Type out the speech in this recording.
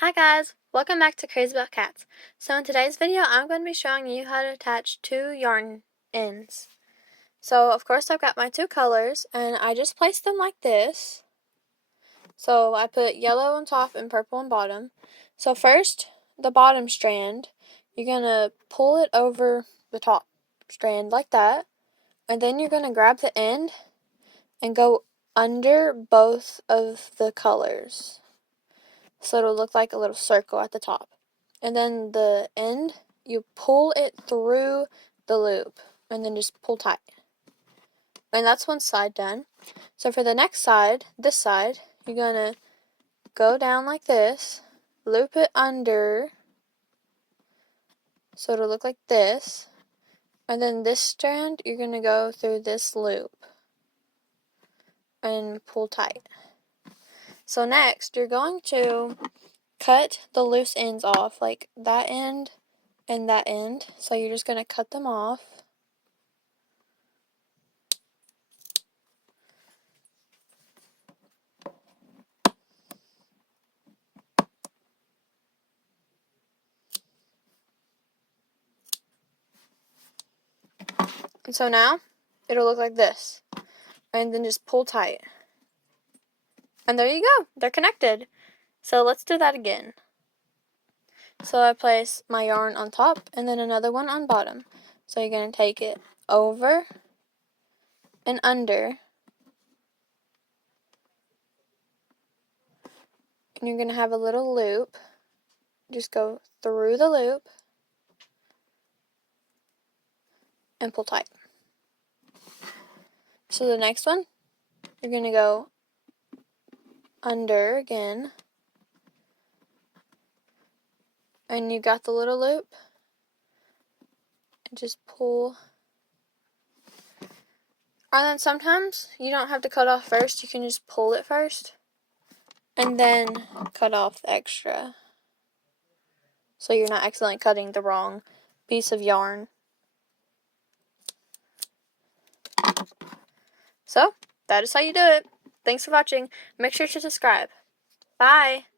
Hi guys, welcome back to Crazy About Cats. So in today's video, I'm going to be showing you how to attach two yarn ends. So of course I've got my two colors and I just placed them like this. So I put yellow on top and purple on bottom. So first, the bottom strand, you're going to pull it over the top strand like that. And then you're going to grab the end and go under both of the colors. So it'll look like a little circle at the top. And then the end, you pull it through the loop and then just pull tight. And that's one side done. So for the next side, this side, you're going to go down like this, loop it under, so it'll look like this. And then this strand, you're going to go through this loop and pull tight. So next, you're going to cut the loose ends off, like that end and that end. So you're just going to cut them off. And so now, it'll look like this. And then just pull tight. And there you go. They're connected. So let's do that again. So I place my yarn on top and then another one on bottom. So you're going to take it over and under. And you're going to have a little loop. Just go through the loop and pull tight. So the next one, you're going to go under again. And you got the little loop. And just pull. And then sometimes you don't have to cut off first. You can just pull it first. And then cut off the extra. So you're not accidentally cutting the wrong piece of yarn. So, that is how you do it. Thanks for watching. Make sure to subscribe. Bye!